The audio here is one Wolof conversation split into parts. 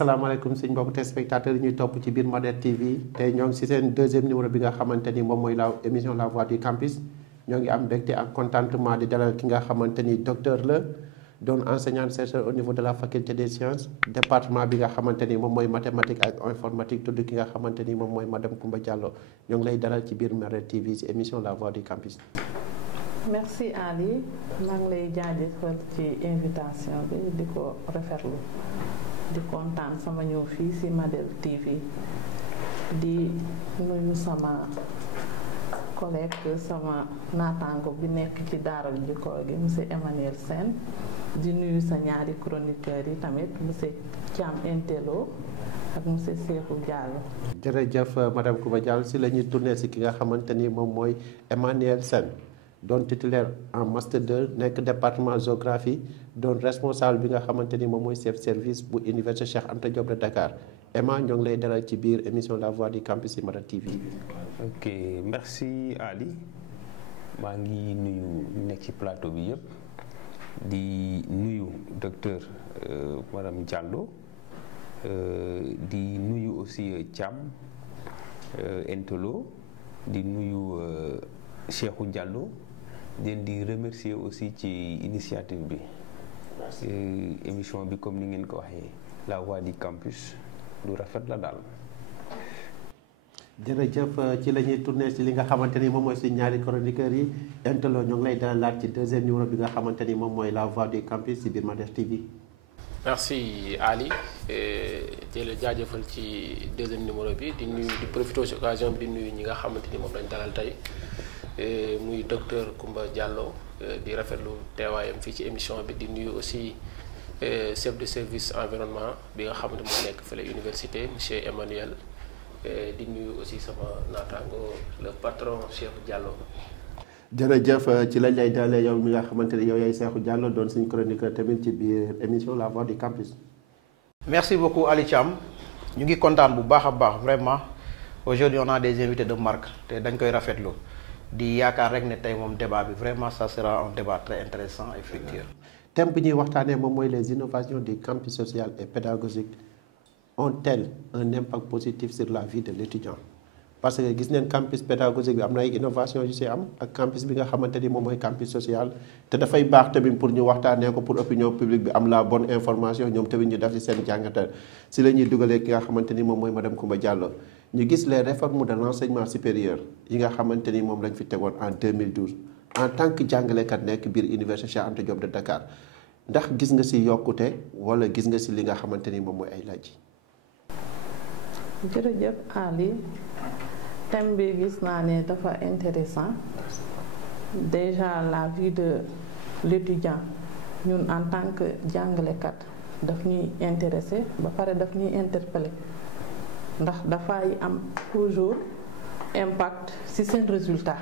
asalaamaaleykum suñ mbokk téléspectateurs yi ñuy topp ci biir Model TV tey ñoo ngi si seen deuxième numéro bi nga xamante ni moom mooy la émission La Voix du Campus ñoo ngi am mbégte ak contentement di dalal ki nga xamante ni docteur la doon enseignant chercheur au niveau de la faculté des sciences département bi nga xamante ni moom mooy mathématique ak informatique tudd ki nga xamante ni moom mooy madame Coumba Diallo ñoo ngi lay dalal ci biir Model TV si émission La Voix du Campus. merci Ali maa ngi lay jaajëfal ci invitation bi di ko rafetlu di kontaan sama ñëw fii ci Model TV di nuyu sama collègue sama naataango bi nekk ci daara Njikkoor gi monsieur Emmanuel Sène di nuyu sa ñaari chroniqueurs yi tamit monsieur Thiam Intello ak monsieur Cheikhou Diallo. jërëjëf madame Coumba Diallo si la ñuy tourné si ki nga xamante ni moom mooy Emmanuel Sène doon titulaire en master 2 nekk département géographie doon responsable bi nga xamante ni moom mooy chef service bu université Cheikh Anta Diop de Dakar Emma ñoo ngi lay dalal ci biir émission La Voix du Campus ci Model TV. ok merci Ali maa ngi nuyu nekk ci plateau bi yëpp di nuyu docteur madame Diallo di nuyu aussi Thiam Entelo di nuyu Cheikhou Diallo di remercier aussi ci initiative bi émission bi comme ni ngeen ko waxee La Voix du Campus lu rafet la daal. jërëjëf ci la ñuy tourné si li nga xamante ni moom mooy si ñaari chroniqueurs yi Entelo ñoo ngi lay dalalaat ci deuxième numéro bi nga xamante ni moom mooy La Voix du Campus ci biir Model TV. merci Ali di la jaajëfal ci deuxième numéro bi di nuyu di profité ci occasion bi di nuyu ñi nga xamante ni moom lañ dalal tey muy docteur Coumba Diallo di rafetlu teewaayam fii ci émission bi di nuyu aussi chef de service environnement bi nga xamante moo nekk fële université monsieur Emmanuel di nuyu aussi sama naataango le patron Cheikhou Diallo. jërëjëf ci lañ lay dalee yow mi nga xamante ni yow yaay Cheikhou Diallo doon suñu chroniqueur tamit ci biir émission La Voix du Campus. merci beaucoup Ali Thiam ñu ngi kontaan bu baax a baax vraiment aujourd'hui on a des invités de marque te dañ koy rafetlu di yaakaar rek ne tey moom débat bi vraiment ça sera un débat très intéressant et fructueux. thème bi ñuy waxtaanee moom mooy les innovations du campus social et pédagogique ont-elles un impact positif sur la vie de l'étudiant parce que gis neen campus pédagogique bi am na ay innovation yu si am ak campus bi nga xamante ni moom mooy campus social te dafay baax tamit pour ñu waxtaanee ko pour opinion publique bi am la bonne information ñoom tamit ñu def ci seen jàngatal si la ñuy dugalee ki nga xamante ni moom mooy madame Coumba Diallo ñu gis les réformes de l'enseignement supérieur yi nga xamante ni moom lañ fi tegoon en 2012 en tant que jàngalekat nekk biir université Cheikh Anta Diop de Dakar ndax gis nga si yokkute wala gis nga si li nga xamante ni moom mooy ay laaj. jërëjëf Ali thème bi gis naa ne dafa intéressant déjà la vie de l'étudiant ñun en tant que jàngalekat daf ñuy intéressé ba pare daf ñuy interpellé ndax dafay am toujours impact ci seen résultat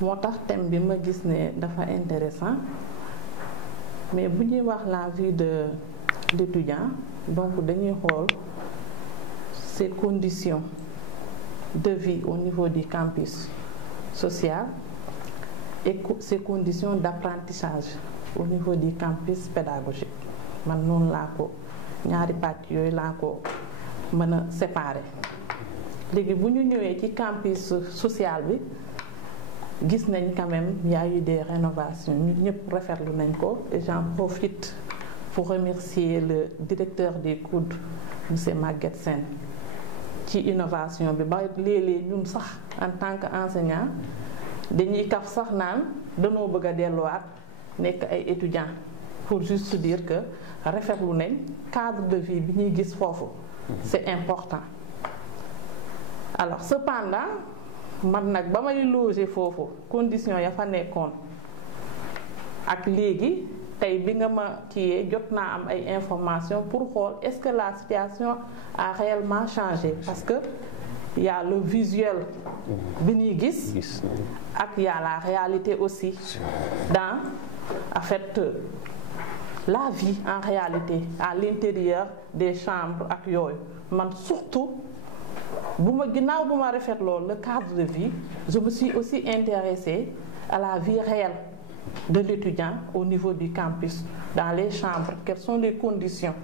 moo tax thème bi ma gis ne dafa intéressant mais bu ñuy wax la vie de l'étudiant donc dañuy xool ces conditions de vie au niveau du campus social et ces conditions d'apprentissage au niveau du campus pédagogique man noonu laa ko ñaari pàcc yooyu laa ko mën a séparer léegi bu ñu ñëwee ci campus social bi gis nañ quand même y a eu des rénovations ñun ñëpp rafetlu nañ ko et j'en profite pour remercier le directeur des COUD monsieur Maguette Sène ci innovation bi ba léeg-léeg ñun sax en tant que enseignant dañuy kaf sax naan danoo bëgg a delluwaat nekk ay étudiants pour juste dire que rafetlu nañ cadre de vie bi ñuy gis foofu c'est important. alors cependant man nag ba may loger foofu conditions ya fa nekkoon ak léegi tey bi nga ma kiyee jot naa am ay informations pour xool est-ce que la situation a réellement changé parce que y a le visuel bi ñuy gis ak y a la réalité aussi dans en fait la vie en réalité à l'intérieur des chambres ak yooyu man surtout bu ma ginnaaw bu ma rafetloo le cadre de vie je me suis aussi intéressée à la vie réelle de l'étudiant au niveau du campus, dans les chambres, quelles sont les conditions.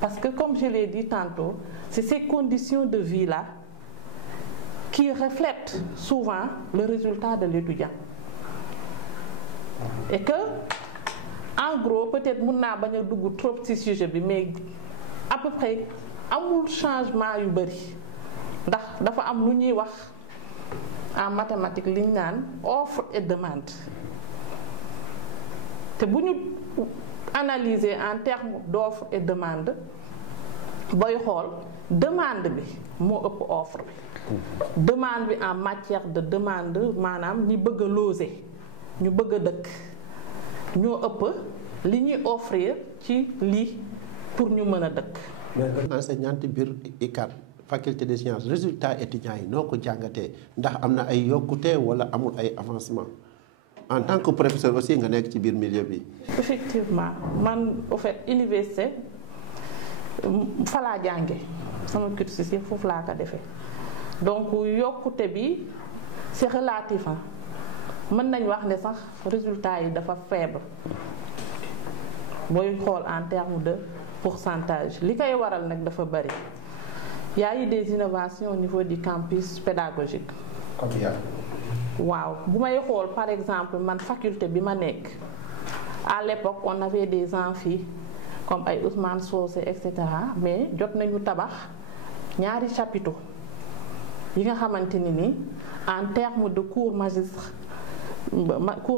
Parce que comme je l'ai dit tantôt, c'est ces conditions de vie-là qui reflètent souvent le résultat de l'étudiant. Et que, en gros, peut-être mun naa bañ a dugg trop ci sujet bi, mais à peu près amul changement yu bari ndax dafa am lu ñuy wax en mathématiques li ñu naan offre et demande. te bu ñu analyser en termes d'offre et demande booy xool demande bi moo ëpp offre bi. demande bi en matière de demande maanaam ñi bëgg a loger ñu bëgg a dëkk ñoo ëpp li ñuy offrir ci lii pour ñu mën a dëkk. mais enseignante biir ICAT faculté des sciences résultat étudiants yi noo ko jàngatee ndax am na ay yokkute wala amul ay avancement en tant que professeur aussi nga nekk ci biir milieu bi. effectivement man au fait université fa laa jànge sama cursus yi foofu laa ko defee donc yokkute bi c'est relatif mën nañ wax ne sax résultat yi dafa faible booy xool en termes de pourcentage li koy waral nag dafa bari. Il y a eu des innovations au niveau du campus pédagogique. Waaw bu may xool par exemple man faculté bi ma nekk à l'époque on avait des amphis comme ay Ousmane Socé etc. mais jot nañu tabax ñaari chapiteaux yi nga xamante ni en termes de cours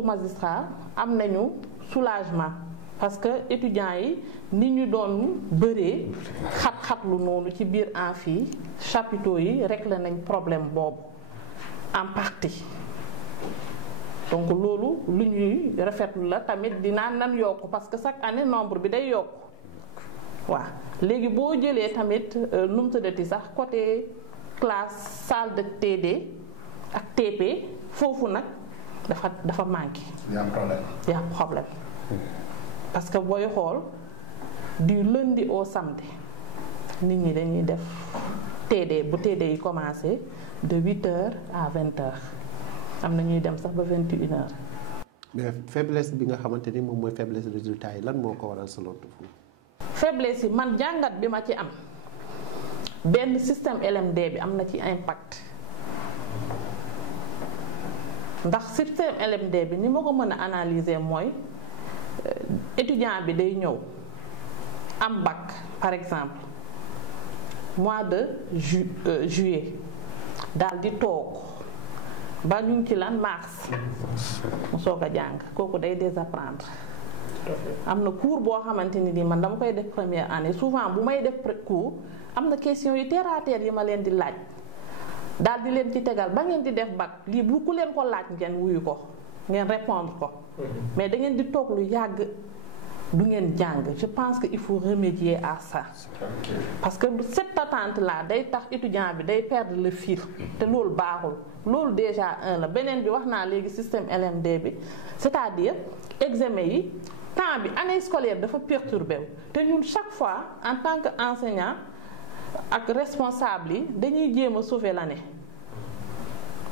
magistral am nañu soulagement parce que étudiants yi ni ñu doon bëree xat-xatlu noonu ci biir amphi chapiteaux yi réglé nañ problème boobu en partie. donc loolu lu ñuy rafetlu la tamit dinaa nan yokk parce que chaque année nombre bi day yokk waaw léegi boo jëlee tamit nu mu tuddati sax côté classe salle de TD ak TP foofu nag dafa manqué. y a problème parce que booy xool du lundi au samedi nit ñi dañuy def TD bu TD yi commencé de 8h à 20h. am na ñuy dem sax ba 21h. mais faiblesse bi nga xamante ni moom mooy faiblesse résultat yi lan moo ko waral selon vous. faiblesse yi man jàngat bi ma ci am benn système LMD bi am na ci impact ndax système LMD bi ni ma ko mën a analyser mooy étudiant bi day ñëw am bac par exemple mois de juillet daal di toog. ba ñu ngi ci lan mars mu soog a jàng kooku day désapprendre am na cours boo xamante ni man dama koy def première année souvent bu may def cours am na question yu terre à terre yi ma leen di laaj daal di leen ci tegal ba ngeen di def bac lii bu ku leen ko laaj ngeen wuyu ko ngeen répondre ko mais da ngeen di toog lu yàgg du ngeen jàng je pense que il faut remédier à ça parce que cette attente là day tax étudiant bi day perdre le fil te loolu baaxul loolu déjà un la beneen bi wax naa léegi système LMD bi c'est-à-dire examen yi temps bi année scolaire dafa perturbé wu te ñun chaque fois en tant que enseignant ak responsable yi dañuy jéem a sauver l'année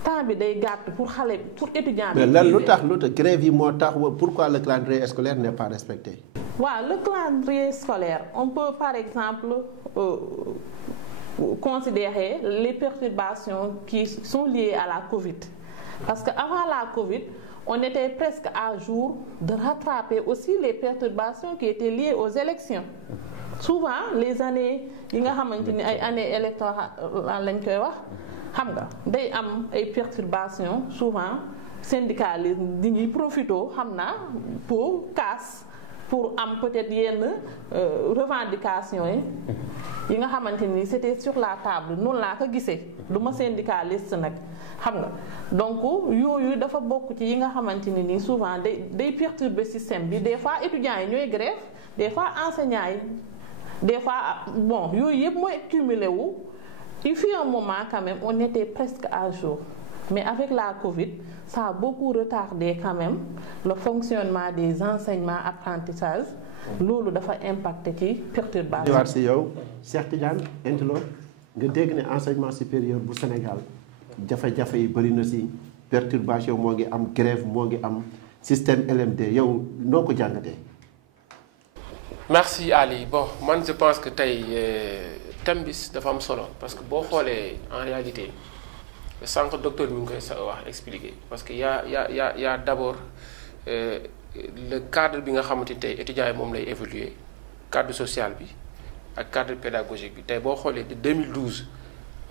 temps bi day gàtt pour xale pour étudiant bi. mais lan lu tax grève yi moo tax pourquoi le calendrier scolaire n'est pas respecté. waaw le calendrier scolaire on peut par exemple considérer les perturbations qui sont liées à la Covid parce que avant la Covid on était presque à jour de rattraper aussi les perturbations qui étaient liées aux élections souvent les années yi nga xamante ni ay années électorales lañ koy wax. xam nga day am ay perturbations souvent syndicalisme di ñuy profito xam naa pour casse pour am peut-être yenn revendications yi nga xamante ni c'était sur la table noonu laa ko gisee du ma syndicaliste nag xam nga donc yooyu dafa bokk ci yi nga xamante ni nii souvent day perturber système bi des fois étudiants yi ñooy grève des fois enseignants yi des fois bon yooyu yëpp mooy cumulé wu. Il fut un moment quand même, on était presque à jour. Mais avec la Covid, ça a beaucoup retardé quand même le fonctionnement des enseignements apprentissages. Loolu dafa impacté ci perturbation. ñëwaat si yow Cheikh Tidiane Intelo nga dégg ne enseignement supérieur bu Sénégal jafe-jafe yi bëri na si perturbation moo ngi am grève moo ngi am système LMD yow noo ko jàngatee. merci Ali bon man je pense que tey thème bi dafa am solo parce que boo xoolee en réalité sànq docteur mi ngi koy wax expliquer parce que y a d'abord le cadre bi nga xamante ni tey étudiants yi moom lay évoluer cadre social bi ak cadre pédagogique bi tey boo xoolee de 2012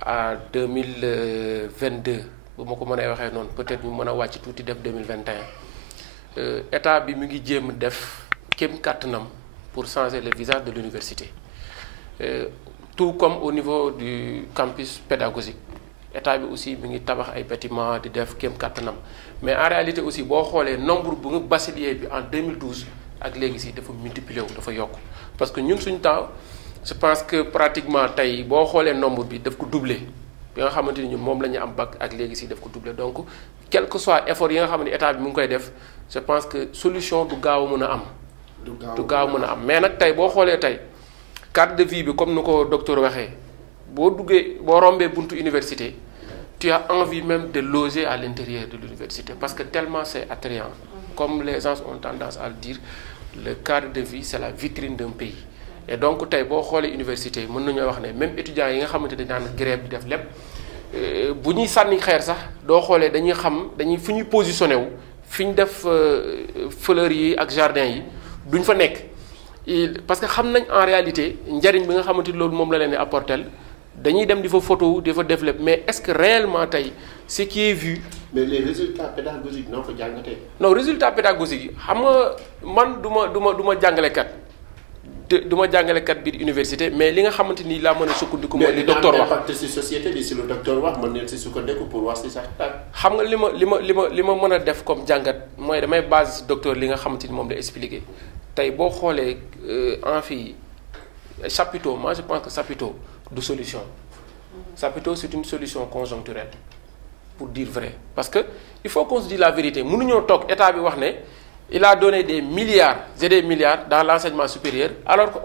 à 2022 bu ma ko mënee waxee noonu peut-être ñu mën a wàcc tuuti def 2021 état bi mu ngi jéem def kéem kàttanam pour changer le visage de l'université tout comme au niveau du campus pédagogique état bi aussi mi ngi tabax ay bâtiments di def kéem kàttanam mais en réalité aussi boo xoolee nombre bu nga bachelier bi en 2012 ak léegi si dafa multiplier wu dafa yokk parce que ñun suñu temps je pense que pratiquement tey boo xoolee nombre bi daf ko doublé bi nga xamante ni ñun moom la ñu am bac ak léegi si daf ko doublé donc quel que soit effort yi nga xam ne état bi mu ngi koy def je pense que solution du gaaw a mën a am. du gaaw mën a am mais nag tey boo xoolee tey cadre de vie bi comme ni ko docteur waxee boo duggee boo rombee buntu université tu as envie même de loger à l'intérieur de l'université parce que tellement c'est attrayant. Comme les gens ont tendance à le dire, le cadre de vie c'est la vitrine d'un pays. Et donc tey boo xoolee université mën nañoo wax ne même étudiants yi nga xamante dañ daan grève di def lépp bu ñuy sànni xeer sax doo xoolee dañuy xam dañuy fu ñuy positionné wu fi ñu def fleurs yi ak jardin yi duñ fa nekk parce que xam nañ en réalité njariñ bi nga xamante ni loolu moom la leen di apporter dañuy dem di fa photo di fa développer mais est-ce que réellement tey ce qui est vu. mais les résultats pédagogiques noo ko jàngatee. non résultats pédagogiques yi xam nga man du ma jàngalekat du ma jàngalekat biir université mais li nga xamante ni laa mën a sukkandiku. mooy li docteur wax mais ci société bi si lu docteur wax mën neen si sukkandiku pour wax si sax. xam nga li ma mën a def comme jàngat mooy damay base si docteur li nga xamante ni moom la expliqué tey boo xoolee en fii chapiteau moi je pense que chapiteau du solution. chapiteau c'est une solution conjoncturelle pour dire vrai parce que il faut qu'on se dise la vérité mënuñoo toog état bi wax ne il a donné des milliards et des milliards dans l'enseignement supérieur alors que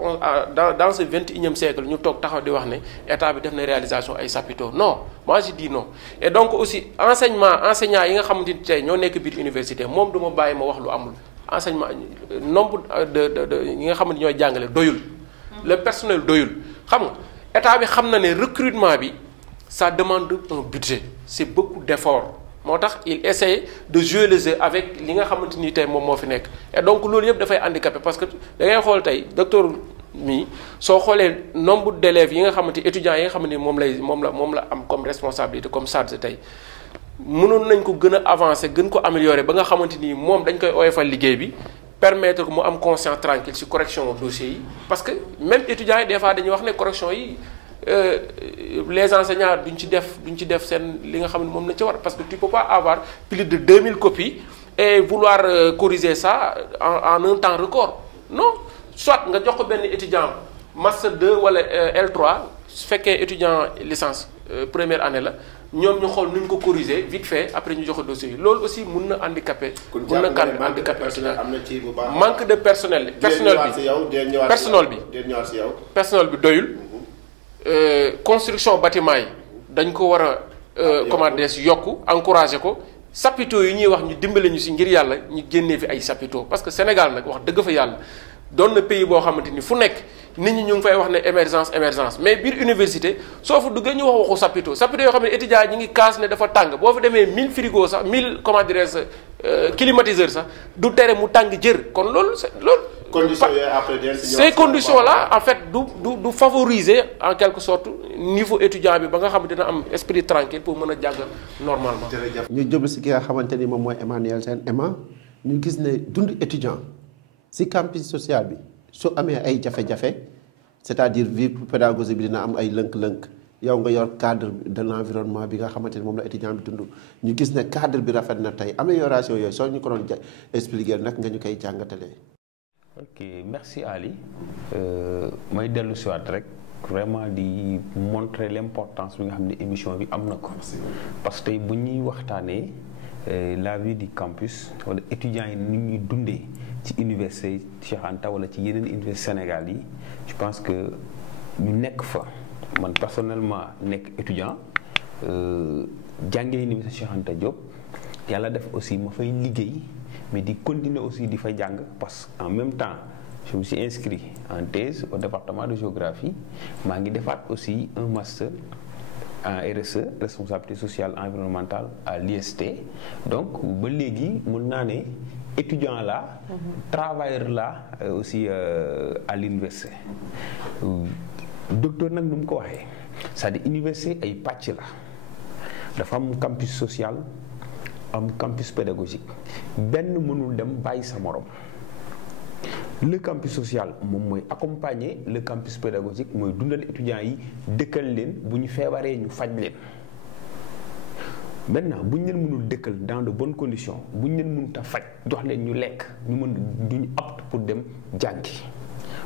dans ce 21e siècle ñu toog taxaw di wax ne état bi def na réalisation ay chapiteaux non moi je dis non. et donc aussi enseignants yi nga xamante ni tey ñoo nekk biir université moom du ma bàyyi ma wax lu amul enseignement nombre de yi nga xamante ñooy jàngale doyul. le personnel doyul xam nga état bi xam na ne recrutement bi ça demande un budget c'est beaucoup d'efforts. moo tax il essaie de jouer le jeu avec li nga xamante ni tey moom moo fi nekk et donc loolu yëpp dafay handicapé parce que da ngay xool tey docteur mi soo xoolee nombre d'élèves yi nga xamante étudiants yi nga xamante ni moom la am comme responsabilité comme charge tey mënoon nañ ko gën a avancer gën ko améliorer ba nga xamante ni moom dañ koy oyofal liggéey bi permettre que mu am conscience tranquille ci correction dossier yi parce que même étudiants yi des fois dañuy wax ne correction yi les enseignants duñ ci def seen li nga xam ne moom na ci war parce que tu peux pas avoir plus de 2000 copies et vouloir corriger ça en un temps record non soit nga jox ko benn étudiant master 2 wala L3 su fekkee étudiant licence première année la ñoom ñu xool nuñ ko corriger vite fait après ñu joxe dossier yi loolu aussi mun na handicapé. mun na handicapé manque de personnel bi doyul. Construction bâtiment yi dañ ko war a comment dire yokku encourager ko chapiteaux yi ñuy wax ñu dimbale ñu ci ngir yàlla ñu génnee fi ay chapiteaux parce que Sénégal nag wax dëgg fa yàlla doon na pays boo xamante ni fu nekk nit ñi ñu ngi fay wax ne émergence mais biir université soo fa duggee ñu wax waxu chapiteaux yoo xam ne étudiants ñi ngi kaas ne dafa tàng boo fa demee 1000 frigo sax 1000 comment dirais climatiseur sax du tere mu tàng jër kon loolu ces conditions là en fait du favoriser en quelque sorte niveau étudiant bi ba nga xam dina am esprit tranquille pour mën a jàng normalement. ñu jëm si ki nga xamante ni moom mooy Emmanuel Sène Emma ñu gis ne dund étudiant si campus social bi su amee ay jafe-jafe c'est-à-dire vie pédagogique bi dina am ay lënk-lënk yow nga yor cadre de l'environnement bi nga xamante ni moom la étudiant bi dund ñu gis ne cadre bi rafet na tey amélioration yooyu soo ñu ko doon expliquer nag nga ñu koy jàngatalee. ok merci Ali may dellu si waat rek vraiment di montrer l'importance bi nga xam ne émission bi am na ko parce que tey bu ñuy waxtaanee la vie du campus wala étudiants yi ni ñuy dundee ci université Cheikh Anta wala ci yeneen université Sénégal yi je pense que ñu nekk fa man personnellement nekk étudiant jàngee université Cheikh Anta Diop yàlla def aussi ma fay liggéey mais di continuer aussi di fa jàng parce que en même temps je me suis inscrit en thèse au département de géographie maa ngi defaat aussi un master en RSE responsabilité sociale environnementale à l'IST donc ba léegi mën naa ne étudiant là travailleur là aussi à l'université docteur nag nu mu ko waxee c'est-à-dire université ay pàcc la dafa am campus social am campus pédagogique benn mënul dem bàyyi sa morom le campus social moom mooy accompagner le campus pédagogique mooy dundal étudiants yi dëkkal leen bu ñu feebaree ñu faj leen maintenant bu ñu leen mënul dëkkal dans de bonnes conditions bu ñu leen mënut a faj jox leen ñu lekk ñu mën duñu apte pour dem jàngi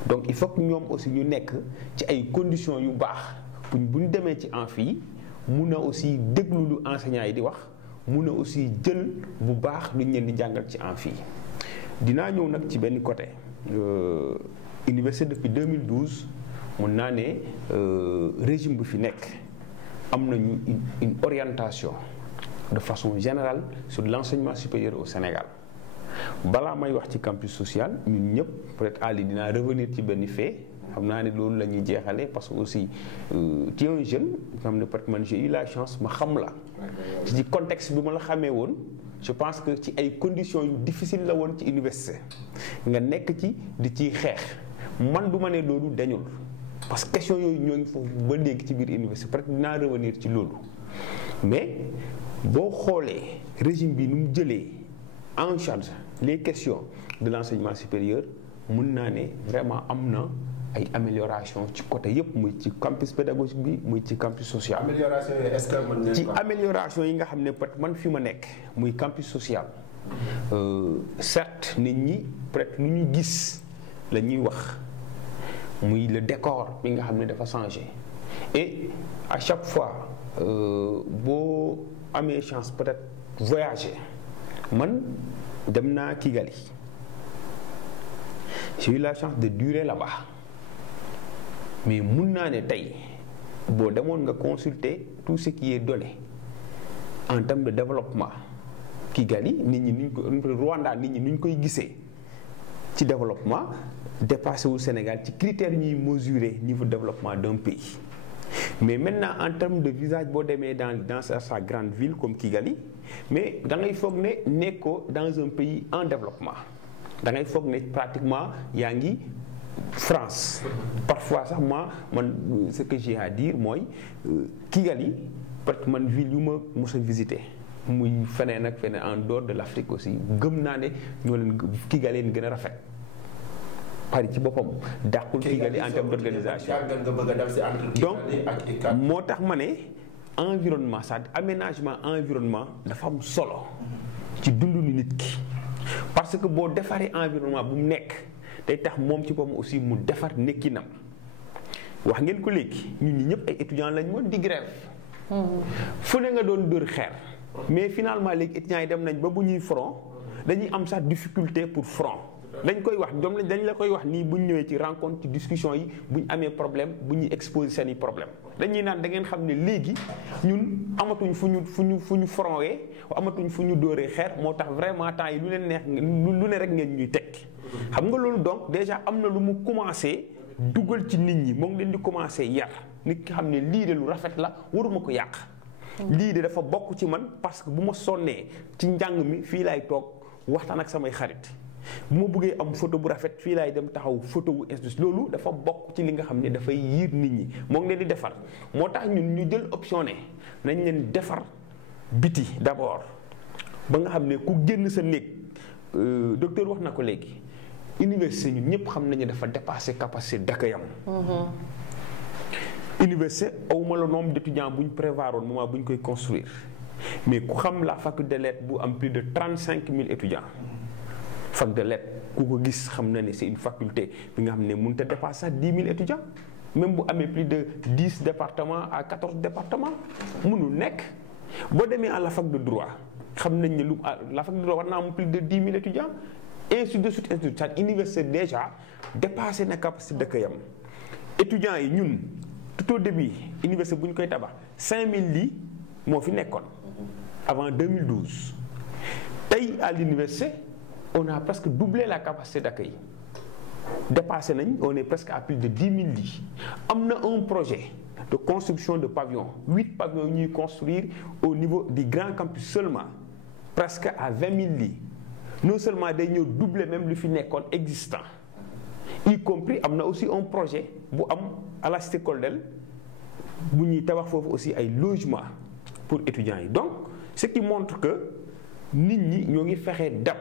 donc il faut que ñoom aussi ñu nekk ci ay conditions yu baax pour bu ñu demee ci amphi yi mun a aussi déglu lu enseignants yi di wax mun a aussi jël bu baax lu ñu leen di jàngal ci amphi yi dinaa ñëw nag ci benn côté université depuis 2012 mun naa ne régime bu fi nekk am nañu une orientation de façon générale sur l'enseignement supérieur au Sénégal balaa may wax ci campus social ñun ñëpp peut-être Ali dinaa revenir ci benn fait xam naa ne loolu la ñuy jeexalee parce que aussi tu es un jeune xam ne peut-être man j'ai eu la chance ma xam la ci contexte bi ma la xamee woon je pense que ci ay conditions yu difficile la woon ci université nga nekk ci di ciy xeex man du ma ne loolu dañul parce que question yooyu ñoo ngi foofu ba léegi ci biir université peut-être dinaa revenir ci loolu mais boo xoolee régime bi nu mu jëlee en charge les questions de l'enseignement supérieur mun naa ne vraiment am na ay amélioration ci côté yëpp muy ci campus pédagogique bi muy ci campus social. amélioration yi est-ce que mën ci amélioration yi nga xam ne peut-être man fi ma nekk muy campus social certes nit ñi peut-être lu ñu gis la ñuy wax muy le décor bi nga xam ne dafa changé et à chaque fois boo amee chance peut-être voyager man dem naa Kigali j'ai eu la chance de durer là-bas. mais mun naa ne tey boo demoon nga consulter tout ce qui est donné en termes de développement Kigali nit ñi nuñ ko Rwanda nit ñi nuñ koy gisee ci développement dépassé wu Sénégal ci critères ñuy mesurer niveau de développement d'un pays mais maintenant en termes de visage boo demee dans sa grande ville comme Kigali mais da ngay foog ne nekkoo dans un pays en développement da ngay foog ne pratiquement yaa ngi France parfois sax man ce que j'ai à dire mooy Kigali peut-être man ville yu ma mos a visité muy feneen ak feneen en dehors de l'Afrique aussi gëm naa ne ñoo leen Kigali leen gën a rafet Paris ci boppam dàqul Kigali en termes d'organisation donc moo tax ma ne environnement ça aménagement environnement dafa am solo ci dundu nit ki parce que boo defaree environnement bu mu nekk day tax moom ci boppam aussi mu defar nekkinam wax ngeen ko léegi ñun ñi ñëpp ay étudiants lañ moon di grève fu ne nga doon dóor xeer mais finalement léegi étudiants yi dem nañ ba bu ñuy front dañuy am sax difficulté pour front dañ koy wax ñoom dañ la koy wax nii bu ñu ñëwee ci rencontre ci discussion yi bu ñu amee problème bu ñuy exposer seen i problème dañuy naan da ngeen xam ne léegi ñun amatuñ fu ñu frontee amatuñ fu ñu dóoree xeer moo tax vraiment temps yi lu leen neex lu ne rek ngeen ñuy teg xam nga loolu donc déjà am na lu mu commencé dugal ci nit ñi moo ngi leen di commencé yar nit ki xam ne lii de lu rafet la waruma ko yàq lii de dafa bokk ci man parce que bu ma sonnee ci njàng mi fii laay toog waxtaan ak samay xarit bu ma bëggee am photo bu rafet fii laay dem taxaw photo wu institut loolu dafa bokk ci li nga xam ne dafay yiir nit ñi moo ngi leen di defar moo tax ñun ñu jël option ne nañ leen defar biti d'abord ba nga xam ne ku génn sa néeg docteur wax na ko léegi université ñun ñëpp xam nañu dafa dépasser capacité d'accueil am université awma le nombre d'étudiants bu ñu prévoir woon moment bu ñu koy construire mais ku xam la faculté de lettres bu am plus de 35 000 étudiants fac de lettres ku ko gis xam na ne c'est une faculté bi nga xam ne mënut a dépasser 10 000 étudiants même bu amee plus de 10 départements à 14 départements mënul nekk boo demee à la fac de droit xam nañ ne lu la fac de droit war naa am plus de 10 000 étudiants ainsi de suite cette université déjà dépassé na capacité d'accueil am étudiants yi ñun tout au début université bu ñu koy tabax 5000 lits moo fi nekkoon avant 2012 ici à l'université on a presque doublé la capacité d'accueil dépassé nañ on est presque à plus de 10 000 lits am na un projet de construction de pavillons 8 pavillons ñuy construire au niveau du grand campus seulement presque à 20 000 lits non seulement day ñëw doubler même lu fi nekkoon existant y compris am na aussi un projet bu am à la cité Coldel bu ñuy tabax foofu aussi ay logements pour étudiants yi donc ce qui montre que nit ñi ñoo ngi fexe dab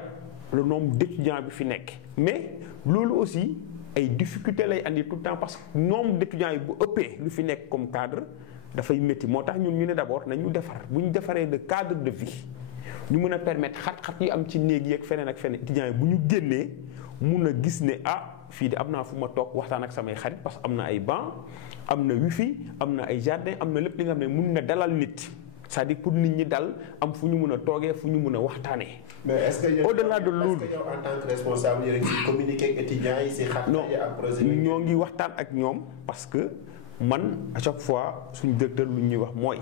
le nombre d'étudiants bi fi nekk mais loolu aussi ay difficultés lay andi tout le temps parce que nombre d'étudiants yi bu ëppee lu fi nekk comme cadre dafay métti moo tax ñun ñu ne d'abord nañu defar bu ñu defaree de cadre de vie ñu mën a permettre xat-xat yi am ci néeg yi ak feneen étudiants yi bu ñu génnee mun a gis ne fii de am naa fu ma toog waxtaan ak samay xarit parce que am na ay banc am na wifi am na ay jardin am na lépp li nga xam ne mun na dalal nit c'est-à-dire pour nit ñi dal am fu ñu mun a toogee fu ñu mun a waxtaanee. mais est-ce que au-delà de loolu est-ce que yow en tant que responsable yéen a ngi communiquer ak étudiants yi si xat yi ak projet bi ñoo ngi waxtaan ak ñoom parce que man à chaque fois suñu directeur lu ñuy wax mooy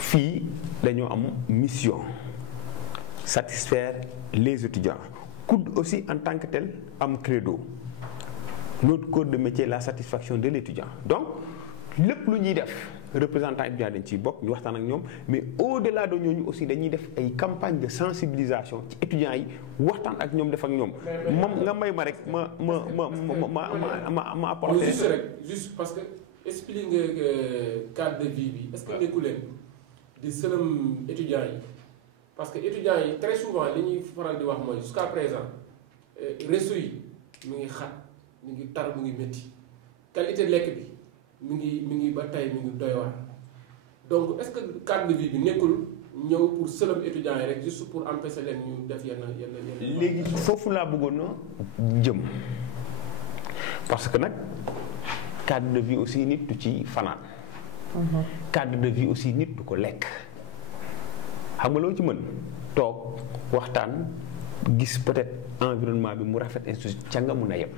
fii dañoo am mission satisfaire les étudiants. COUD aussi en tant que tel am credo notre corps de métier la satisfaction de l'étudiant donc lépp lu ñuy def représentant étudiant dañ ciy bokk ñu waxtaan ak ñoom mais au-delà de ñooñu aussi dañuy def ay campagne de sensibilisation ci étudiants yi waxtaan ak ñoom def ak ñoom moom nga may ma rek ma apporter juste parce que explique nga cadre de vie bi est-ce que nekku leen di sëlëm étudiants yi parce que étudiants yi très souvent li ñuy faral di wax mooy jusqu'à présent resto yi mi ngi xat mi ngi tar mi ngi métti qualité lekk bi mi ngi ba tey mi ngi doy waar donc est-ce que cadre de vie bi nekkul ñëw pour sëlëm étudiants yi rek juste pour empêcher leen ñu def yenn léegi foofu laa bëggoon na jëm parce que nag cadre de vie aussi nit du ci fanaan cadre de vie aussi nit du ko lekk xam nga loo ci mën toog waxtaan gis peut-être environnement bi mu rafet institut ca nga mun a yem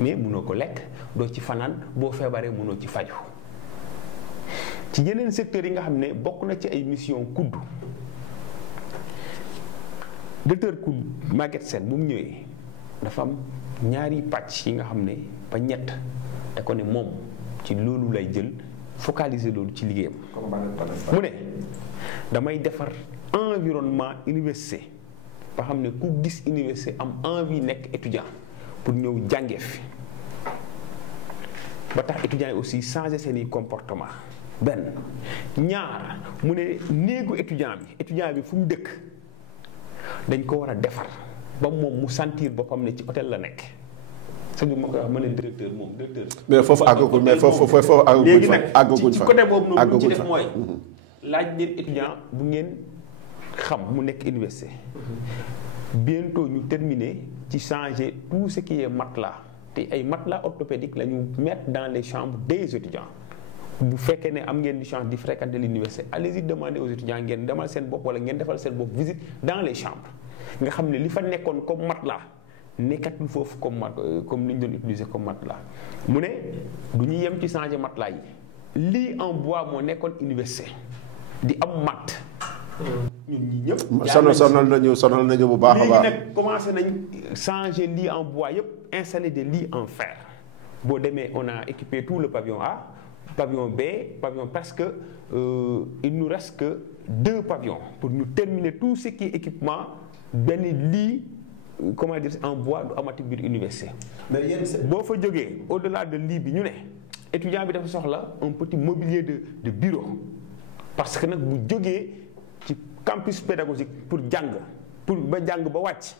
mais munoo ko lekk doo ci fanaan boo feebaree munoo ci faju ci yeneen secteurs yi nga xam ne bokk na ci ay mission COUD docteur COUD Maguette Sène bu mu ñëwee dafa am ñaari pàcc yi nga xam ne ba ñett da ko ne moom ci loolu lay jël focaliser loolu ci liggéeyam mu ne damay defar environnement université ba xam ne ku gis université am envie nekk étudiant pour ñëw jàngee fi ba tax étudiants yi aussi changer seeni comportement benn ñaar mu ne néegu étudiant bi fu mu dëkk dañ ko war a defar ba moom mu sentir boppam ne ci hôtel la nekk sëñ bi ma koy wax ma ne directeur. mais foofu àggagul mais foofu àggagul léegi fa nag àggagul ci fa côté boobu noonu ci àggagul def fa mooy laaj leen étudiant bu ngeen xam mu nekk université bientôt ñu terminer ci changer tout ce qui est matelas te ay matelas orthopédiques la ñu mettre dans les chambres des étudiants bu fekkee ne am ngeen di chance di fréquenter l'université allez-y demander aux étudiants ngeen demal seen bopp wala ngeen defal seen bopp visite dans les chambres nga xam ne li fa nekkoon comme matelas nekkatul foofu comme li ñu doon utiliser comme matelas mu ne du ñu yem ci changer matelas yi lii en bois moo nekkoon université di am mat ñun ñi ñëpp sonal nañu bu baax a baax léegi nag commencé nañ changer lits en bois yëpp installer des lits en fer boo demee on a équipé tout le pavillon A pavillon B pavillon presque il nous reste que 2 pavillons pour ñu terminer tout ce qui est équipement benn lit comment dire en bois du amati biir université boo fa jógee au-delà de lit bi ñu ne étudiant bi dafa soxla un petit mobilier de bureau parce que nag bu jógee ci campus pédagogique pour jàng ba wàcc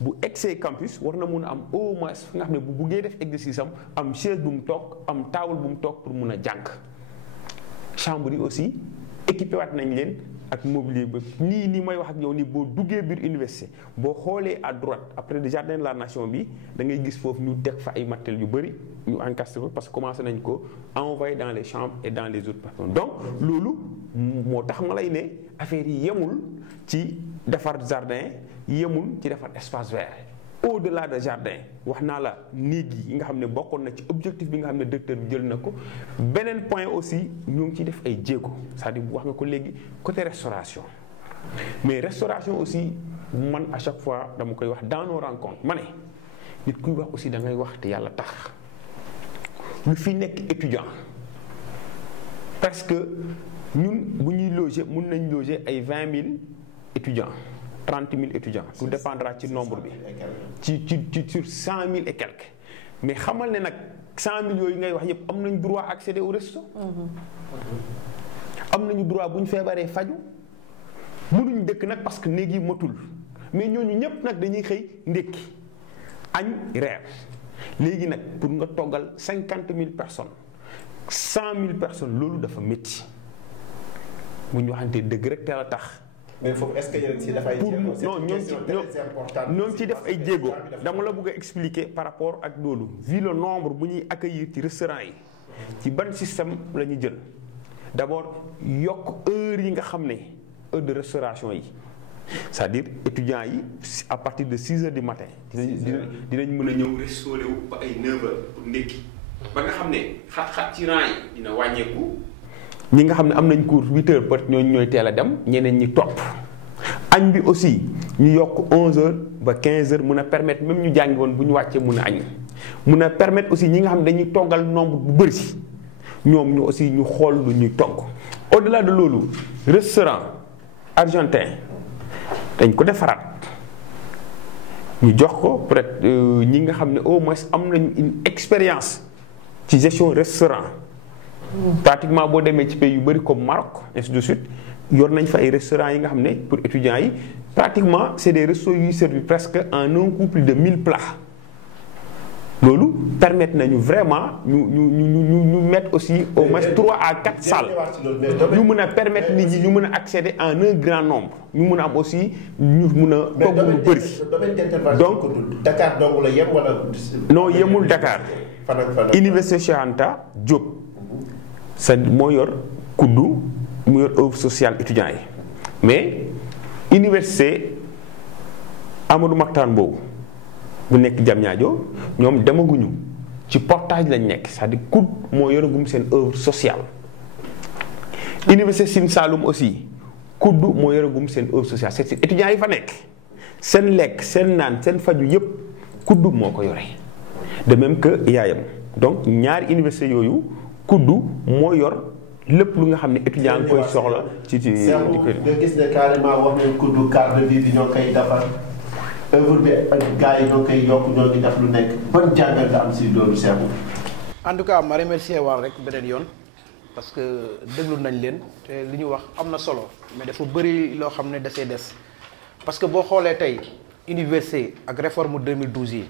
bu egsee campus war na mun a am au moins fi nga xam ne bu buggee def exercice am chaise bu mu toog am table bu mu toog pour mun a jàng chambre yi aussi équipé waat nañ leen ak mobilier ba nii may wax ak yow nii boo duggee biir université boo xoolee à droite après le jardin de la nation bi da ngay gis foofu ñu teg fa ay matériels yu bëri ñu encastré ko parce que commencé nañ ko envoyer dans les chambres et dans les autres personnes donc loolu moo tax ma lay ne affaire yi yemul ci defar jardin yemul ci defar espace vert au-delà de jardin wax naa la néeg yi nga xam ne bokkoon na ci objectif bi nga xam ne directeur bi jël na ko beneen point aussi ñu ngi ciy def ay jéego c'est-à-dire wax nga ko léegi côté restauration mais restauration aussi man à chaque fois dama koy wax dans nos rencontres ma ne nit kuy wax aussi da ngay wax te yàlla tax lu fi nekk étudiant parce que ñun bu ñuy loger mun nañ loger ay 20 000 étudiants 30 000 étudiants tout dépendra ci nombre bi ci sur 100 000 et quelques mais xamal ne nag 100 000 yooyu ngay wax yépp am nañ droit accéder au resto am nañu droit bu ñu feebaree faju mënuñ dëkk nag parce que néeg yi matul mais ñooñu ñépp nag dañuy xëy ndékki añ reer léegi nag pour nga toggal 50 000 personnes 100 000 personnes loolu dafa métti bu ñu waxantee dëgg rek te la tax. mais foofu est-ce que yéen si dafay jéego non ñoo ci def ay jéego dama la bëgg a expliquer par rapport ak loolu vu le nombre bu ñuy accueillir ci restaurant yi ci ban système la ñu jël d'abord yokk heure yi nga xam ne heure de restauration yi c'est-à-dire étudiants yi à partir de 6 heures du matin dinañ mën a ñëw restauré wu ba ay 9 heures pour ndékki ba nga xam ne xat-xat ci rang yi dina wàññeeku. ñi nga xam ne am nañ cours 8 heures peut-être ñooy teel a dem ñeneen ñi topp añ bi aussi ñu yokk 11 heures ba 15 heures mun a permettre même ñu jàngi woon bu ñu wàccee mun a añ mun a permettre aussi ñi nga xam ne dañuy toggal nombre bu bëri ñoom ñu aussi ñu xool lu ñuy togg au-delà de loolu restaurant argentin dañ ko defaraat ñu jox ko peut-être ñi nga xam ne au moins am nañ une expérience ci gestion restaurant pratiquement boo demee ci pays yu bëri comme Maroc ainsi de suite yor nañ fa ay restaurants yi nga xam ne pour étudiants yi pratiquement c'est des restos yuy servi presque en un coup plus de 1000 plats loolu permettre nañu vraiment ñu mettre aussi au moins 3 à 4 salles ñu mën a permettre nit ñi ñu mën a accéder en un grand nombre ñu mën a am aussi ñu mën a togg lu bëri donc Dakar dong la yem wala non yemul Dakar Université Cheikh Anta Diop sa moo yor kuddu mu yor œuvre sociale étudiants yi mais université Amadou Mahtar boobu bu nekk Diamniadio ñoom demaguñu ci portage lañ nekk c'est-à-dire kudd moo yoragum seen œuvre sociale université Sine Saloum aussi kudd moo yoragum seen œuvre sociale c'est étudiants yi fa nekk seen lekk seen naan seen faju yépp kudd moo ko yore de même que yaayam donc ñaari université yooyu kuddu moo yor lépp lu nga xam ne étudiant nga koy soxla ci nga gis ne carrément wax nañ kuddu cadre de vie bi ñoo koy defar œuvre bi ak gars yi ñoo koy yokk ñoo ngi def lu nekk ban jàngal nga am si loolu Seexu. en tout cas ma remercier waal rek beneen yoon parce que déglu nañ leen te li ñu wax am na solo mais dafa bëri loo xam ne desee des parce que boo xoolee tey université ak réforme 2012 yi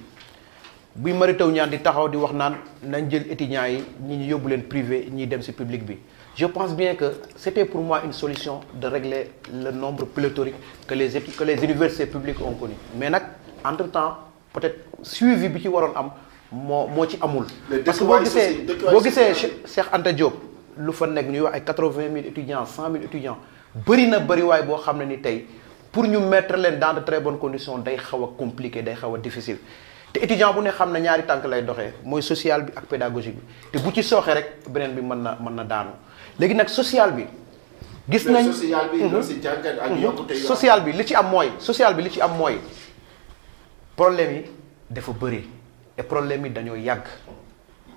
buy Mary Teuw Niane di taxaw di wax naan nañ jël étudiants yi ñi ñu yóbbu leen privé ñiy dem ci public bi je pense bien que c'était pour moi une solution de régler le nombre pléthorique que les universités publiques ont connu mais nag entre temps peut-être suivi bi ci waroon am moo ci amul. parce que boo gisee Cheikh Anta Diop lu fa nekk ñuy wax ay 80 000 étudiants 100 000 étudiants bëri na bëriwaay boo xam ne ni tey pour ñu mettre leen dans de très bonnes conditions day xaw a compliqué day xaw a difficile. te étudiant bu ne xam ne ñaari tànk lay doxee mooy social bi ak pédagogique bi te bu ci sooxee rek beneen bi mën na daanu léegi nag social bi. gis nañ social bi li ci am mooy problème yi dafa bëri et problème yi dañoo yàgg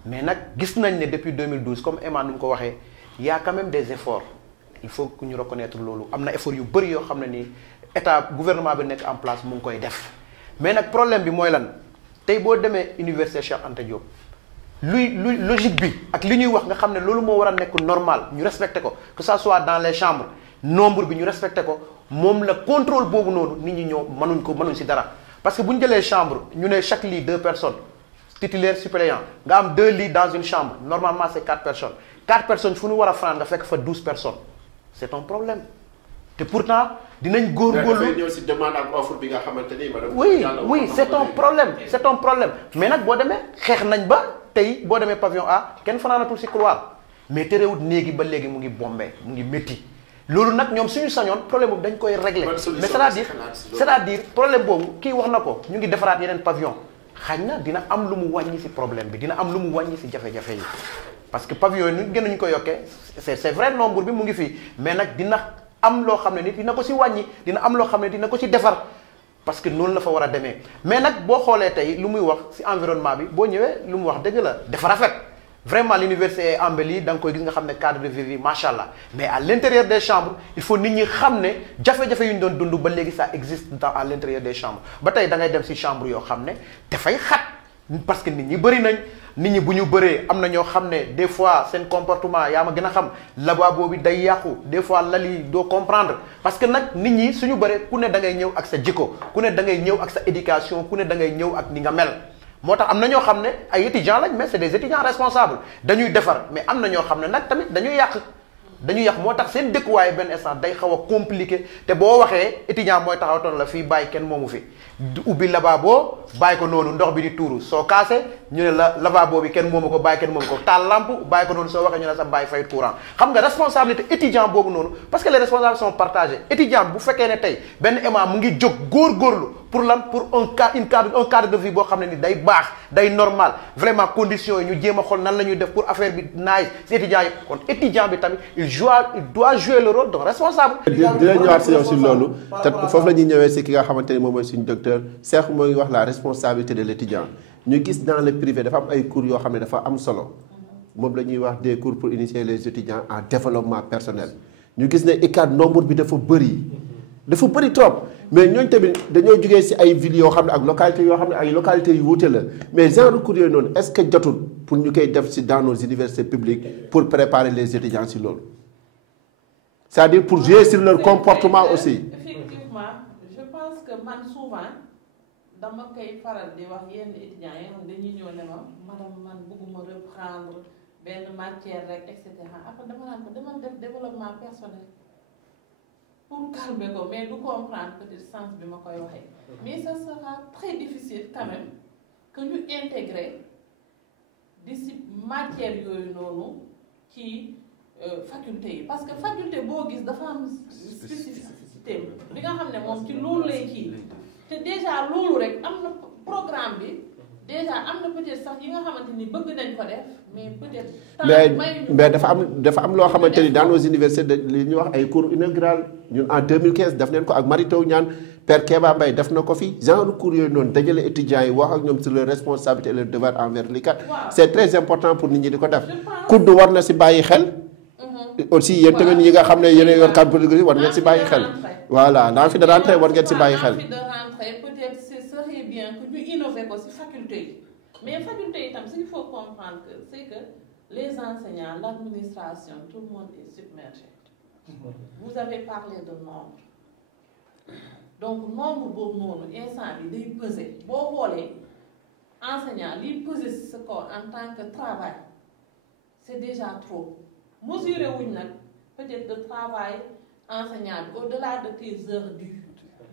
mais nag gis nañ ne depuis 2012 comme Emma nu mu ko waxee y a quand même des efforts il faut que ñu reconnaître loolu am na effort yu bëri yoo xam ne nii état gouvernement bi nekk en place mu ngi koy def mais nag problème bi mooy lan. tey boo demee université Cheikh Anta Diop luy logique bi ak li ñuy wax nga xam ne loolu moo war a nekk normal ñu respecté ko que ça soit dans les chambres nombre bi ñu respecté ko moom la contrôle boobu noonu nit ñi ñoo mënuñ ci dara parce que bu ñu jëlee chambre ñu ne chaque lit 2 personnes titulaire suppléant nga am 2 lits dans une chambre normalement c'est 4 personnes 4 personnes fu ñu war a fanaan nga fekk fa 12 personnes c'est un problème te pourtant dinañ góorgóorlu ñëw si demande ak offre bi nga xamante ni oui c'est un problème mais nag boo demee xeex nañ ba tey boo demee pavillon A kenn fanaanatul ci couloir mais terewut néegi ba léegi mu ngi bombé mu ngi métti loolu nag ñoom suñu sañoon problème boobu dañ koy régler mais c'est-à-dire problème boobu kii wax na ko ñu ngi defaraat yeneen pavillon xañ na dina am lu mu wàññi ci problème bi dina am lu mu wàññi ci jafe-jafe yi parce que pavillon yi gën nañu ko yokkee c'est vrai nombre bi mu ngi fii mais nag dina am loo xam ne nit dina ko ci wàññi dina am loo xam ne dina ko ci defar parce que noonu la fa war a demee mais nag boo xoolee tey lu muy wax ci environnement bi boo ñëwee lu mu wax dëgg la dafa rafet vraiment l'université est embellie da nga koy gis nga xam ne cadre de vie bi macha allah mais à l'intérieur des chambres il faut nit ñi xam ne jafe-jafe yu ñu doon dund ba léegi ça existe à l'intérieur des chambres ba tey da ngay dem ci chambre yoo xam ne dafay xat parce que nit ñi bëri nañ nit ñi bu ñu bëree am na ñoo xam ne des fois seen comportement yaa ma gën a xam lavabo bi day yàqu des fois lali doo comprendre parce que nag nit ñi suñu bëree ku ne da ngay ñëw ak sa jikko ku ne da ngay ñëw ak sa éducation ku ne da ngay ñëw ak ni nga mel moo tax am na ñoo xam ne ay étudiants lañ mais c'est des étudiants responsables dañuy defar mais am na ñoo xam ne nag tamit dañuy yàq moo tax seen dëkkuwaay benn instant day xaw a compliqué te boo waxee étudiant mooy taxaw toon la fii bàyyi kenn moomu fi ubbi lavabo bàyyi ko noonu ndox bi di tuuru soo kaase ñu ne la lavabo bi kenn moomu ko bàyyi kenn moomu ko taal lampe bàyyi ko noonu soo waxee ñu ne sa bàyyi fay courant xam nga responsabilité étudiant boobu noonu parce que les responsables sont partagés étudiant bu fekkee ne tey benn imam mu ngi jóg góorgóorlu pour lan pour un cadre de vie boo xam ne ni day baax day normal vraiment conditions yi ñu jéem a xool nan la ñuy def pour affaire bi naaj si étudiant yi kon étudiant bi tamit il doit jouer le rôle de responsable. dina ñëwaat si yow si loolu te foofu la ñuy ñëwee si ki nga xamante ni moom mooy suñu docteur Cheikh mooy wax la responsabilité de l'étudiant ñu gis dans le privé dafa am ay cours yoo xam ne dafa am solo moom la ñuy wax des cours pour initier les étudiants en développement personnel ñu gis ne ICAD nombre bi dafa bëri trop mais ñooñu tamit dañoo jugee si ay villes yoo xam ne ak localités yoo xam ne ay localités yu wuute la mais genre cours yooyu noonu est-ce que jotul pour ñu koy def si dans nos universités publiques pour préparer les étudiants si loolu c'est-à-dire pour jouer sur leur comportement aussi. Effectivement je pense que man souvent dama koy faral di wax yenn étudiants yi nga xam dañuy ñëw ne ma madame man bëgguma reprendre benn matière rek et cetera après dama naan ko dama def développement personnel pour calmer ko mais du comprendre peut-être sens bi ma koy waxee mais ça sera très difficile quand même que ñu intégrer matière yooyu noonu ci faculté yi parce que faculté boo gis dafa am spécificité li nga xam ne moom ci loolu lay kii te déjà loolu rek am na programme bi déjà am na peut-être sax yi nga xamante ni bëgg nañ ko def mais peut-être. mais dafa am loo xamante ni dans nos universités li ñuy wax ay cours inaugural ñun en 2015 def nañ ko ak Mary Teuw Niane Père Kéba Mbaye def na ko fi genre cours yooyu noonu dajale étudiants yi wax ak ñoom sur leur responsabilité et leur devoir envers l'ICAD. c'est très important pour nit ñi di ko def. kudd war na si bàyyi xel. aussi yéen tamit ñi nga xam ne yéen a yor cadre pédagogique war ngeen si bàyyi xel. voilà l'amphi de rentrée war ngeen si bàyyi xel. peut-être ce serait bien que ñu innover ko si faculté yi mais faculté yi tam ce qu'il faut comprendre que c'est que les enseignants l'administration tout le monde est submergé. Vous avez parlé de nombre donc nombre boobu noonu instant bi day peser boo xoolee enseignant liy peser si sa corps en tant que travail c'est déjà trop mesurer wuñ nag peut-être de travail enseignant bi au-delà de tes heures dues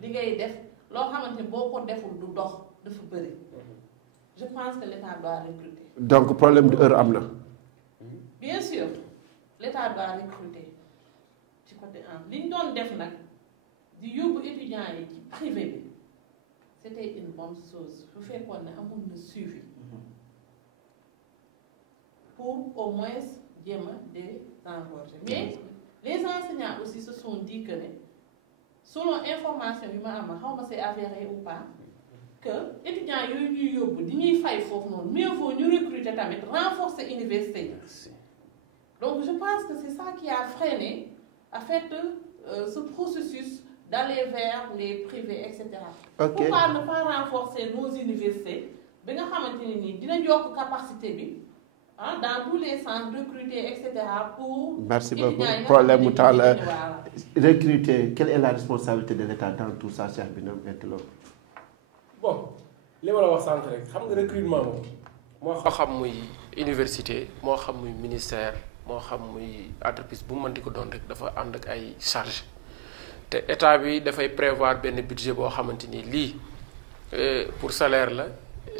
li ngay def loo xamante ni boo ko deful du dox dafa bëri je pense que l'État doit recruter. donc problème de heure am na. bien sûr l'État doit recruter ci côté li ñu doon def nag di yóbbu étudiants yi ci privé bi c'était une bonne chose bu fekkoon ne amul na suivi pour au moins jéem a désengorger mais les enseignants aussi se sont dit que ne selon information bi ma am xaw ma c'est avéré ou pas que étudiants yooyu ñuy yóbbu di ñuy fay foofu noonu mieux vaut ñu recruter tamit renforcer université donc je pense que c'est ça qui a freiné en fait ce processus d'aller vers les privés et cetera. Pourquoi ne pas renforcer nos universités bi nga xamante ne nii dina yokk capacité bi dans tous les centres recruter et cetera pour. merci beaucoup problème mu taal recruter quelle est la responsabilité de l'État dans tout ça Cheikh Binam Entelo. bon li ma la wax sànq rek xam nga recrutement moom moo xam muy université moo xam muy ministère moo xam muy entreprise bu mu mën di ko doon rek dafa ànd ak ay charges te état bi dafay prévoir benn budget boo xamante ni lii pour salaire la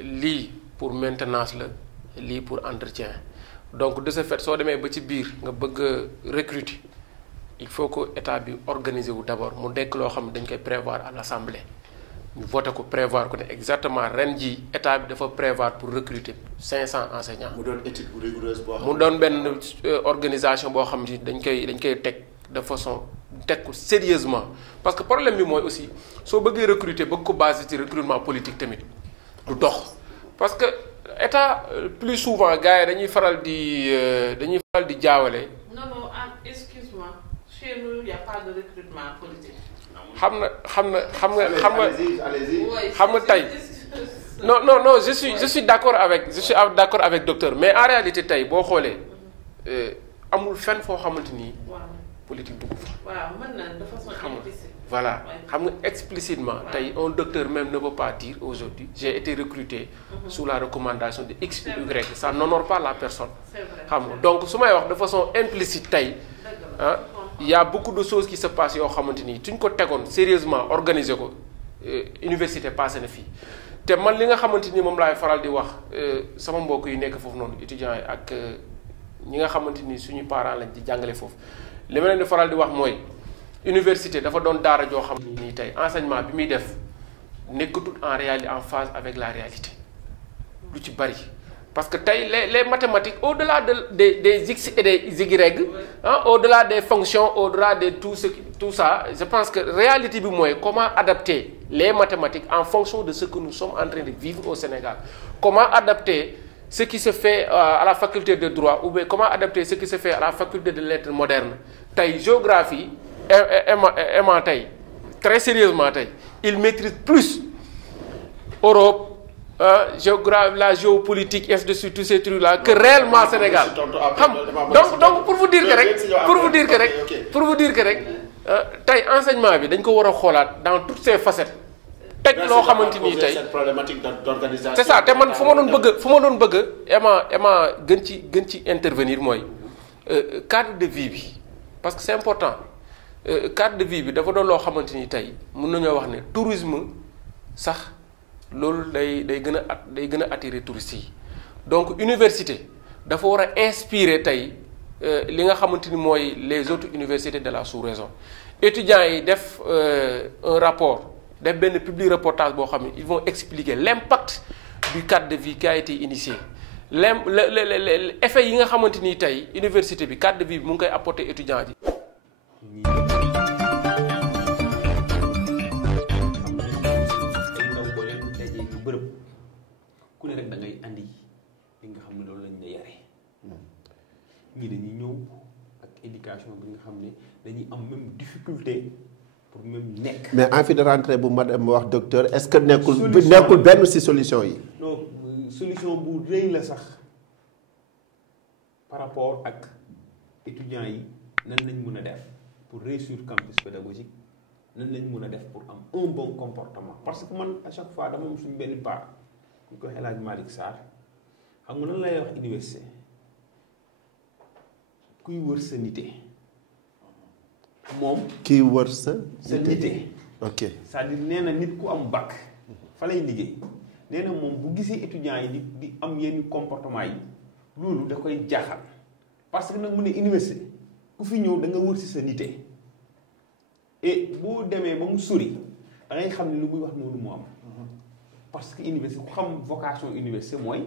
lii pour maintenance la lii pour entretien donc de ce fait soo demee ba ci biir nga bëgg a recruter il faut que état bi organiser wu d'abord mu nekk loo xam ne dañ koy prévoir à l'Assemblée ñu voté ko prévoir ko ne exactement ren ji état bi dafa prévoir pour recruter 500 enseignants. mu doon étude bu rigoureuse boo xam mu doon benn organisation boo xam ne dañ koy teg de façon teg ko sérieusement parce que problème bi mooy aussi soo bëggee recruter bëgg ko basé ci recrutement politique tamit du dox parce que état plus souvent gars yi dañuy faral di jaawale. non excuse-moi chez nous il y a pas de recrutement politique. xam nga tey non je suis d'accord avec docteur mais en réalité tey boo xoolee amul fenn foo xamante ni politique dugg fa. waaw mën na de façon implicite. voilà xam nga explicitement tey un docteur même ne peut pas dire aujourd'hui j'ai été recruté sous la recommandation de X ou Y ça n'honore pas la personne. xam nga donc su may wax de façon implicite tey ah il y a beaucoup de choses qui se passent yoo xamante ni suñ ko tegoon sérieusement organiser ko université passé na fii te man li nga xamante ni moom laay faral di wax sama mbokk yi nekk foofu noonu étudiants yi ak ñi nga xamante ni suñu parents lañ di jàngale foofu li ma leen di faral di wax mooy université dafa doon daara joo xam ni tey enseignement bi muy def nekkatul en réalité en phase avec la réalité lu ci bari parce que tey les mathématiques au-delà des x et des y au-delà des fonctions au-delà de tout ça je pense que réalité bi mooy comment adapter les mathématiques en fonction de ce que nous sommes en train de vivre au Sénégal comment adapter ce qui se fait à la faculté de droit ou bien comment adapter ce qui se fait à la faculté de lettres modernes tey géographie Emma tey très sérieusement tey il maîtrise plus Europe géographie la géopolitique ainsi de suite tous ces trucs là que réellement Sénégal xam donc pour vous dire que rek tey enseignement bi dañ ko war a xoolaat dans toutes ses facettes teg loo xamante ni tey c'est ça te man fu ma doon bëgg Emma gën ci intervenir mooy cadre de vie bi parce que c'est important cadre de vie bi dafa doon loo xamante ni tey mën nañoo wax ne tourisme sax loolu day gën a attirer touristes yi donc université dafa war a inspirer tey li nga xamante ni mooy les autres universités de la sous-région étudiants yi def un rapport def benn public reportage boo xam ne ils vont expliquer l'impact du cadre de vie qui a été initié effet yi nga xamante ni tey université bi cadre de vie bi mu ngi koy apporter étudiants yi. ku ne rek da ngay andi li nga xam ne loolu lañ la yare ñii dañuy ñëw ak éducation bi nga xam ne dañuy am même difficulté pour même nekk. mais envie de rentrer bu madame wax docteur est-ce que nekkul benn ci solution yi. non solution bu rëy la sax par rapport ak étudiants yi nan lañ mën a def pour réussir campus pédagogique nan lañ mën a def pour am un bon comportement parce que man à chaque fois dama am suñu benn part. ñu ko El Hadj Malick Sarr xam nga lan lay wax université kuy wër sa nité moom. kiy wër sa nité. ok c'est-à-dire nee na nit ku am bac fa lay liggéey nee na moom bu gisee étudiants yi di am yenn comportement yi loolu da koy jaaxal parce que nag mu ne université ku fi ñëw da nga wër si sa nité et boo demee ba mu sori da ngay xam ne lu muy wax noonu moo am. parce que université ku xam vocation université mooy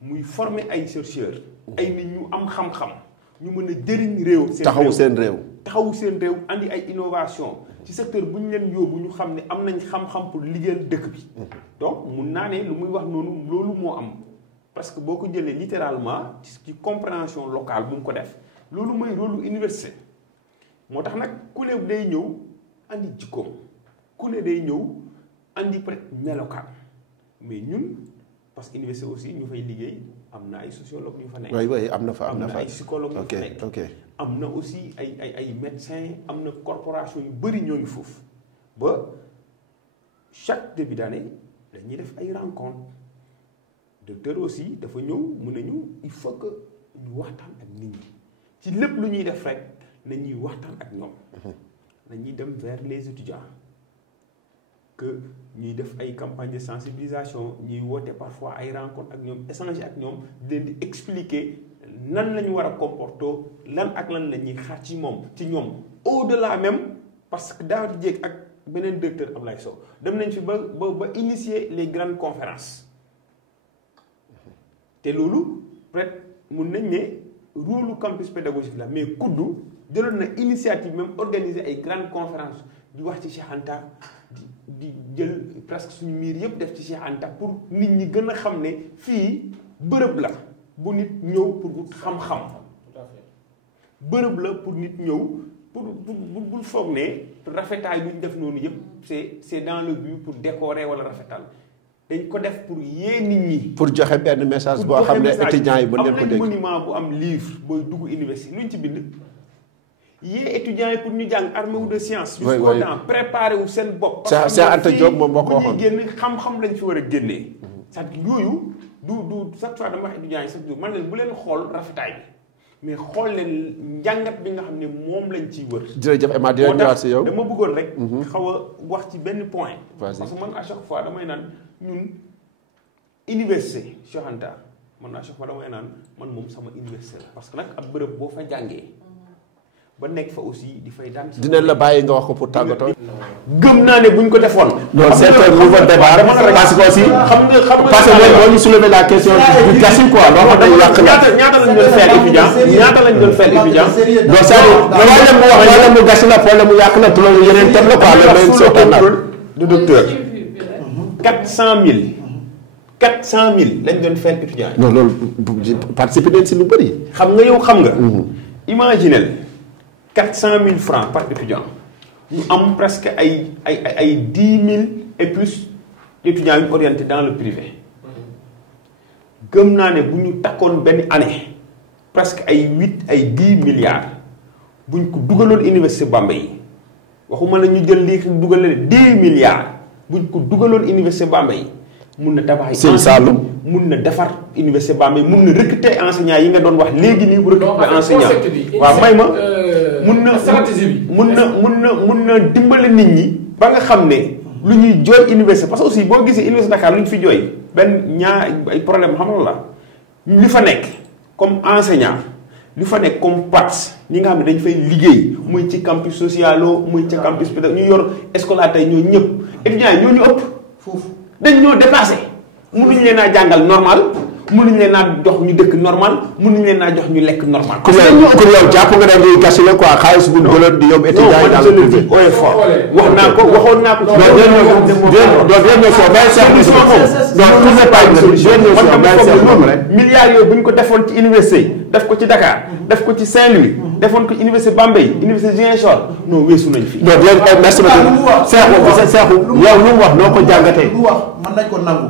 muy former ay chercheurs. ay nit ñu am xam-xam. ñu mën a jëriñ réew. taxawu seen réew. andi ay innovation ci secteur bu ñu leen yóbbu ñu xam ne am nañ xam-xam pour liggéeyal dëkk bi. donc mun naa ne lu muy wax noonu loolu moo am. parce que boo ko jëlee littéralement ci compréhension locale bu mu ko def loolu mooy rôle université. moo tax nag ku ne day ñëw andi jikkoom ku ne day ñëw andi peut-être melokaan. mais ñun parce que université aussi ñu fay liggéey am na ay sociologue ñu fa nekk. oui am na fa ay psychologue ñu fa nekk. ok am na aussi ay médecins am na corporation yu bëri ñoo ngi foofu ba chaque début d'année dañuy def ay rencontres docteur aussi dafa ñëw mu ne ñu il faut que ñu waxtaan ak nit ñi ci lépp lu ñuy def rek nañuy waxtaan ak ñoom. nañuy dem vers les étudiants. que ñuy def ay campagne de sensibilisation ñuy woote parfois ay rencontre ak ñoom échanger ak ñoom di leen di expliquer nan la ñu war a comporter lan ak lan la ñuy xaar ci ñoom au-delà même parce que daaw di jéeg ak beneen directeur Ablaye Sow dem nañ fi ba initier les grandes conférences te loolu peut-être mun nañ ne rôle campus pédagogique la mais kuddu jëloon na initiative même organiser ay grandes conférences di wax ci Cheikh Anta di jël presque suñu miir yëpp def ci Cheikh Anta pour nit ñi gën a xam ne fii bërëb la bu nit ñëw pour wut xam-xam bërëb la pour nit ñëw pour bul foog ne rafetaay bi ñu def noonu yëpp c'est dans le but pour décorer wala rafetal dañ ko def pour yee nit ñi. pour joxe benn message boo xam ne étudiants yi mën leen ko dégg. am nañ monument bu am livre booy dugg université luñ ci bind. yee étudiants yi pour ñu jàng armée de science. oui jusqu'au temps préparé wu seen bopp. c'est Anta Diop moom moo ko waxoon bu ñuy génn xam-xam lañ fi war a génnee. c'est-à-dire yooyu du chaque fois dama wax étudiants yi chaque jour man leen bu leen xool rafetaay bi mais xool leen njàngat bi nga xam ne moom lañ ciy wër. jërëjëf Emma dina ñëwaat si yow dama bëggoon rek. xaw a wax ci benn point. Vas-y. parce que man à chaque fois damay naan ñun université Cheikh Anta man à chaque fois damay naan man moom sama université la parce que nag ab bërëb boo fa jàngee ba nekk fa aussi di fay daan. dinañ la bàyyi nga wax ko pour tàggatoo. gëm naa ne buñ ko defoon. non c'est un nouveau débat parce que aussi parce que boo ñu soulever la question du gaspille quoi loo xam ne yàq la. ñaata lañ doon faire étudiant ñaata lañ doon faire étudiant. donc c'est-à-dire problème mu gàcce la problème mu yàq la te loolu yeneen thème la quoi mais même soo du docteur 400 000 lañ doon faire étudiant. non loolu participer nañ si lu bëri. xam nga yow xam nga. imaginez 400 000 francs par étudiant ñu am presque ay 10 000 et plus d'étudiants yu orientés dans le privé gëm naa ne bu ñu takkoon benn année presque ay 10 milliards bu ñu ko dugaloon université Bambey waxuma la ñu jël lii dugal 10 milliards bu ñu ko dugaloon université Bambey mun na tabax Sine Saloum mun na defar université Bambey mun na recruter enseignants yi nga doon wax léegi nii bu recruter enseignants waaw may ma mun na stratégie bi mun na dimbale nit ñi ba nga xam ne lu ñuy jooy université parce que aussi boo gisee université Dakar lu ñu fi jooy benn ay problème xam nga la li fa nekk comme enseignant li fa nekk comme PATS ñi nga xam ne dañ fay liggéey muy ci campus socialo muy ci campus pédagogique ñu yor scolaire ñoo ñëpp étudiants yi ñoo ñu ëpp foofu dañ ñoo dépassé mënuñ leen a jàngal normal mënuñ leen a jox ñu dëkk normal mënuñ leen a jox ñu lekk normal. ku yow jàpp nga ne lii gàcce la quoi xaalis bu ñu di yóbbu étudiants yi dans le privé. wax naa ko waxoon naa ko. milliards yooyu bu ñu ko defoon ci université def ko ci Dakar def ko ci Saint-Louis defoon ko ci université Bambey université Ziguinchor non weesu nañ fi. donc merci beaucoup Cheikhou yow lu mu wax noo ko jàngatee. lu mu wax mën nañ ko nangu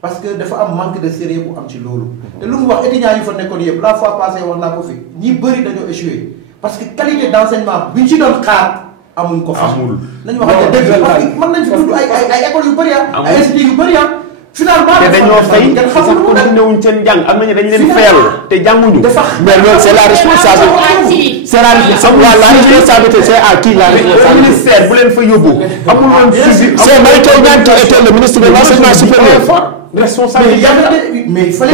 parce que dafa am manque de sérieux bu am ci loolu te lu mu wax étudiants yi fa nekkoon yëpp la fois passée wax naa ko fi ñi bëri dañoo échoué parce que qualité d'enseignement bi ñu ci doon xaar amuñ ko fa. amul nañu wax dëgg parce que mën nañ fi tudd ay écoles yu bëri ay instituts yu bëri finalement te dañoo fay sax ko newuñ seen jàng am nañu dañ leen fayal te jànguñu. mais loolu c'est la responsabilité. c'est la responsabilité c'est à qui la responsabilité. ministère bu leen fa yóbbu. amul woon suivi. c'est Mary Teuw Niane qui était le ministre de l'enseignement supérieur. responsabilité mais il fallait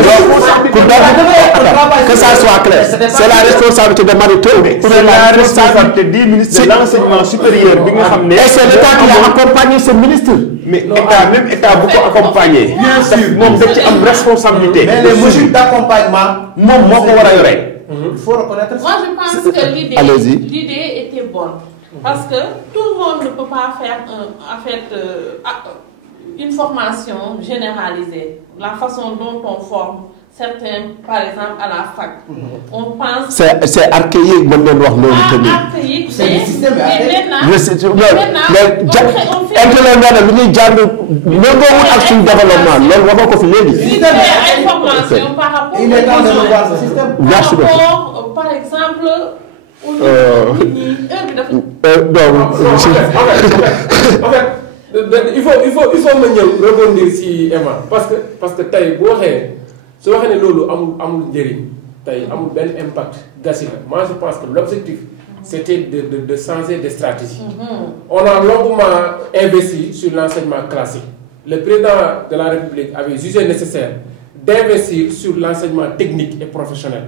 que ça soit clair. c'est la responsabilité de Mary Teuw. c'est la responsabilité du ministre de l'enseignement supérieur bi nga xam ne. et c'est l'État qui a accompagné ce ministre. mais état bu ko accompagner. bien sûr moom da ci am responsabilité. mais les mesures d'accompagnement. moom moo ko war a yore. il faut reconnaître. Moi, je pense que Allez-y. l'idée était bonne. Parce que tout le monde ne peut pas faire une formation généralisée. La façon dont on forme certains, par exemple, à la fac. On pense... C'est archaïque, mën ngeen wax loolu tamit. Archaïque, C'est le système lu ñuy jàng méngoowul ak suñu développement loolu waxoo ko fi léegi. information par rapport Il est temps de revoir ce système. Merci beaucoup. Rapport, par exemple, au niveau en fait il faut ma ñëw rebondir ci Emma parce que tey bu waxee su waxee ne loolu amul njëriñ tey amul benn impact gasi la moi je pense que l'objectif c'était de changer de stratégie. On a longuement investi sur l'enseignement classique. Le président de la République avait jugé nécessaire d'investir sur l'enseignement technique et professionnel.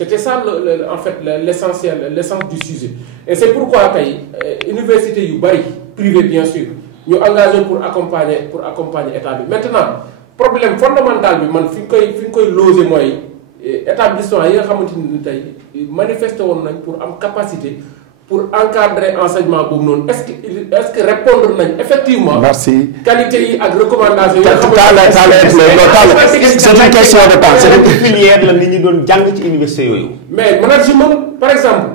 C'était ça en fait l'essentiel, l'essence du sujet. Et c'est pourquoi université yu bari privée bien sûr ñu engagé pour accompagner état bi. Maintenant problème fondamental bi man fi ñu koy loger mooy établissement yi nga xamante ni tey manifesté woon nañ pour am capacité pour encadrer enseignement boobu noonu est-ce que répondre nañ effectivement. Merci. Qualité yi ak recommandation yi. c'est une question de temps. c'est une filière la nit ñi doon jàng ci université yooyu. mais management par exemple.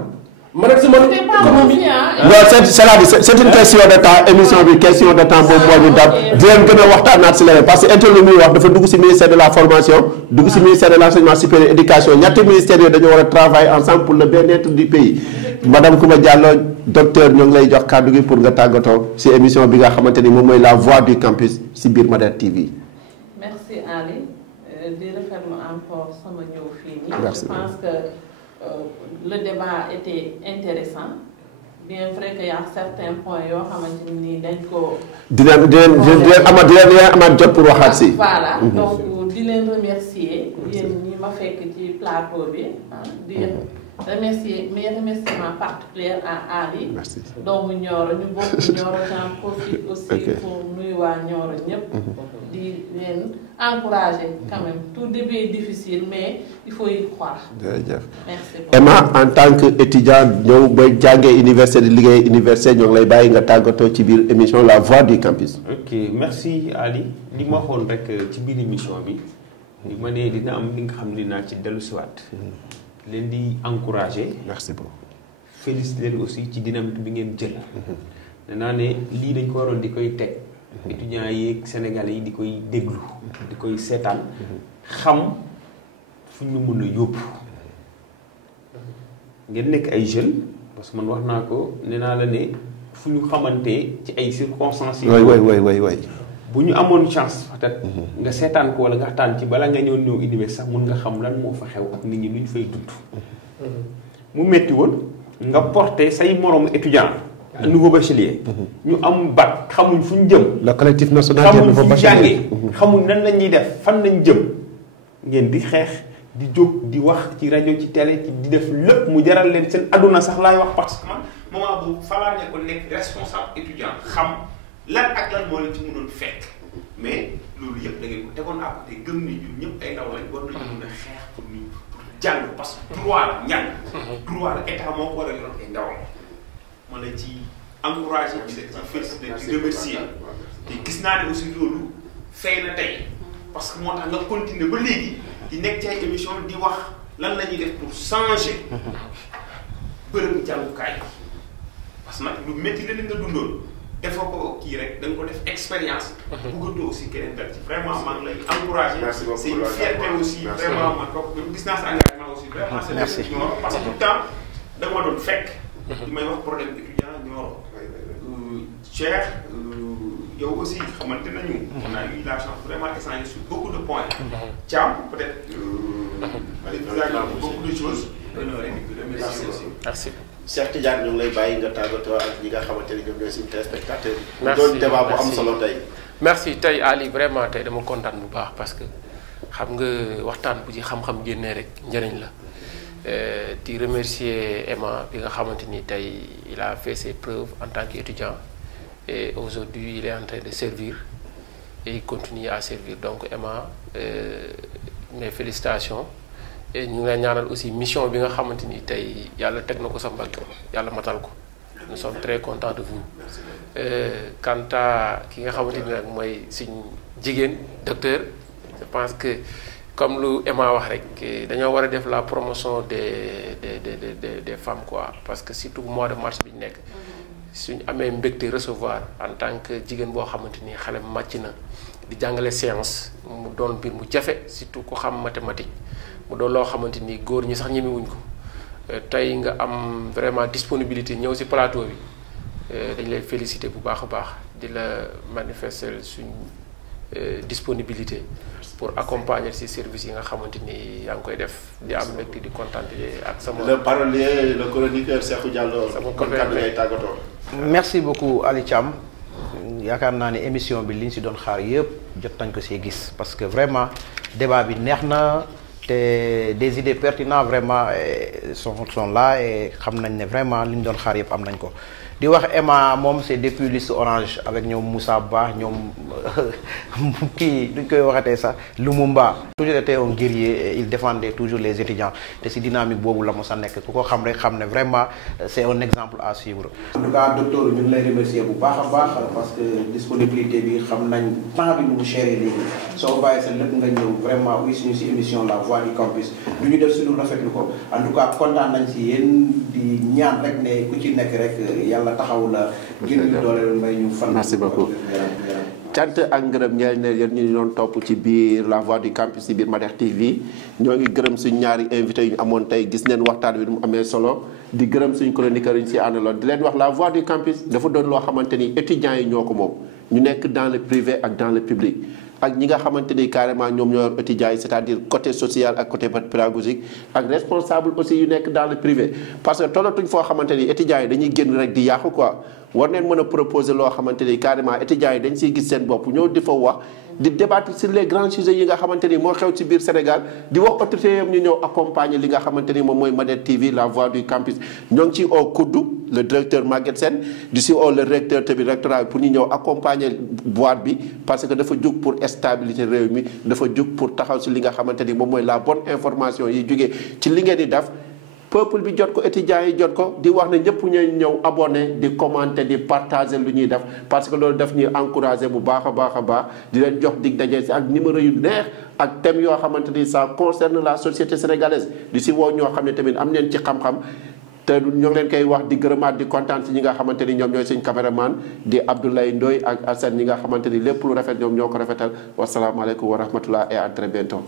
management économie. non c'est une question de temps émission bi question de temps boobu moo ñu dab di leen gën a waxtaanaat si leneen parce que interview muy wax dafa dugg si ministère de la formation dugg si ministère de l'enseignement supérieur éducation ñetti ministères yooyu dañoo war a travailler ensemble pour le bien-être du pays. Madame Coumba Diallo docteur ñoo ngi lay jox kàddu gi pour nga tàggatoo si émission bi nga xamante ni moom mooy la voix du campus si biir Modern TV. merci Ali di rafetlu encore sama ñëw fii nii. Merci. Je pense que le débat était intéressant bien vrai que y a certains points yoo xamante ni dañ ko. di leen amaat jot pour waxaat si. voilà donc di leen remercier yéen ñi ma fekk ci plateau bi di remercier mes remerciements particuliers à Ali. Merci. doomu Nioro ñu bokk Nioro j'en profite aussi pour nuyu waa Nioro ñëpp. di leen encourager quand même tout début est difficile mais il faut y croire. jërëjëf. merci beaucoup. Emma en tant que étudiant ñëw ba jàngee université di liggéey université ñoo ngi lay bàyyi nga tàggatoo ci biir émission la voix du campus. ok merci Ali li ma waxoon rek ci biir émission bi li ma ne dina am li nga xam ne dinaa ci dellusiwaat leen di encourager. merci beaucoup. féliciter leen aussi ci dynamique bi ngeen jël. nee naa ne lii dañ ko waroon di koy teg. étudiants yi Sénégalais yi di koy déglu. di koy seetaan xam fu ñu mën a yóbbu. ngeen nekk ay jeunes parce que man wax naa ko nee naa la ne fu ñu xamante ci ay circonstances yi. way bu ñu amoon chance peut-être nga seetaan ko wala nga waxtaan ci bala nga ñëw université sax mun nga xam lan moo fa xew ak nit ñi lu ñu fay dund. mu metti woon nga porté say moroom étudiant nouveau bachelier. ñu am bac xamuñ fu ñu jëm. le collectif national des nouveaux bacheliers xamuñ nan la ñuy def fan lañ jëm ngeen di xeex di jóg di wax ci rajo ci télé ci di def lépp mu jaral leen seen adduna sax laay wax parce que man moment bu falaa ne ko nekk responsable étudiant xam lan ak lan moo leen ci mënoon fekk mais loolu yëpp da ngeen ko tegoon à côté gëm ni ñun ñëpp ay ndaw lañ war nañu mën a xeex pour ñu jàng parce que droit la ñàng droit la état moo ko war a yoroon ay ndaw ma la ci encouragé di la ci félicité di remercier te gis naa ne aussi loolu fay na tey parce que moo tax nga continuer ba léegi di nekk ci ay émission di wax lan la ñuy def pour changer bërëb jàngukaay parce que nag lu métti la nga dundoon defoo ko kii rek da nga ko def expérience. bëggatoo aussi keneen dal ci vraiment maa ngi lay encouragé. c'est une fierté aussi vraiment man kooku gis naa sa engagement aussi vraiment c'est parce que tout le temps da nga ma doon fekk. di may wax problème étudiant Nioro. Cheikh yow aussi xamante nañu. on a eu la chance vraiment d'échanger sur beaucoup de points. Thiam peut-être. beaucoup de choses. merci. Cheikh Tidiane ñu ngi lay bàyyi nga tàggatoo ak ñi nga xamante ni ñoom ñooy suñu téléspectateurs yi. merci doon débat bu am solo tey. merci tey Ali vraiment tey dama kontaan bu baax parce que xam nga waxtaan bu ci xam-xam génnee rek njëriñ la di remercier Emma bi nga xamante ni tey il a fait ses preuves en tant qu'étudiant et aujourd'hui il est en train de servir et il continue à servir donc Emma mes félicitations. et ñu ngi lay ñaanal aussi mission bi nga xamante ni tey yàlla teg na ko sa mbagg yàlla matal ko nous sommes très contents de vous quant à ki nga xamante ni nag mooy suñ jigéen docteur je pense que comme lu Emma wax rek dañoo war a def la promotion des femmes quoi parce que surtout mois de mars bi ñu nekk suñ amee mbégte recevoir en tant que jigéen boo xamante ni xale màcc na di jàngale science mu doon mbir mu jafe surtout ku xam mathématique mu doon loo xamante ni góor ñi sax ñemewuñ ko tey nga am vraiment disponibilité ñëw ci plateau bi dañ lay féliciter bu baax a baax di la manifester suñ disponibilité pour accompagner ci service yi nga xamante ni yaa ngi koy def di am mbégte di kontaan ak sama. le parolier le chroniqueur Cheikhou Diallo. sama kon kàddu ngay tàggatoo. merci beaucoup Ali Thiam yaakaar naa ne émission bi li ñu si doon xaar yëpp jot nañ ko see gis parce que vraiment débat bi neex na te des idées pertinentes vraiment sont là et xam nañ ne vraiment li ñu doon xaar yëpp am nañ ko. di wax Emma moom c'est depuis liste orange avec ñoom Moussa Ba ñoom kii duñ koy waxatee sax Lumumba. toujours été un guerrier il défendait toujours les étudiants te si dynamique boobu la mos a nekk ku ko xam rek xam ne vraiment c'est un exemple à suivre. en tout cas docteur ñu ngi lay remercier bu baax a baax parce que disponibilité bi xam nañ temps bi nu mu chéré léegi soo bàyyi sa lépp nga ñëw vraiment uy suñu si émission La Voix du Campus du ñu def suñu rafetlu ko en tout cas kontaan nañ si yéen di ñaan rek ne ku ci nekk rek yàlla taxawu la ngir ñu dooleel may ñu fan. merci beaucoup cant ak ngërëm ñeel ne yéen ñu doon topp ci biir La Voix du Campus ci biir Mader TV ñoo ngi gërëm suñ ñaari invité yu ñu amoon tey gis neen waxtaan bi nu mu amee solo di gërëm suñ chroniqueur yi ñu si àndaloon di leen wax La Voix du Campus dafa doon loo xamante ni étudiants yi ñoo ko moom ñu nekk dans le privé ak dans le public ak ñi nga xamante ni carrément ñoom ñoo yor étudiants yi c'est-à-dire côté social ak côté pédagogique ak responsable aussi yu nekk dans le privé parce que tollatuñ foo xamante ni étudiants yi dañuy génn rek di yàqu quoi war neen mën a proposer loo xamante ni carrément étudiants yi dañ siy gis seen bopp ñoo di fa wax di débattre sur les grands sujets yi nga xamante ni moo xew ci biir Sénégal di wax autorités yam ñu ñëw accompagner li nga xamante ni moom mooy Mader TV La Voix du Campus ñoo ngi ci au Koudou le directeur Maguette Sène di si au le recteur tamit rectorat pour ñu ñëw accompagner boîte bi parce que dafa jug pour stabilité réew mi dafa jug pour taxaw si li nga xamante ni moom mooy la bonne information yi jógee ci li ngeen di def peuple bi jot ko étudiants yi jot ko di wax ne ñëpp ñooy ñëw abonné di commenter di partager lu ñuy def parce que loolu daf ñuy encourager bu baax a baax di leen jox dig daje si ak numéro yu neex ak thèmes yoo xamante ni ça concerne la société sénégalaise di si woo ñoo xam ne tamit am neen ci xam-xam te ñoo ngi leen koy wax di gërëmaat di kontaan si ñi nga xamante ni ñoom ñooy suñ caméraman di Abdoulaye Ndoye ak Assane ñi nga xamante ni lépp lu rafet ñoom ñoo ko rafetal wasalaamaaleykum wa rahmatullah et à très bientôt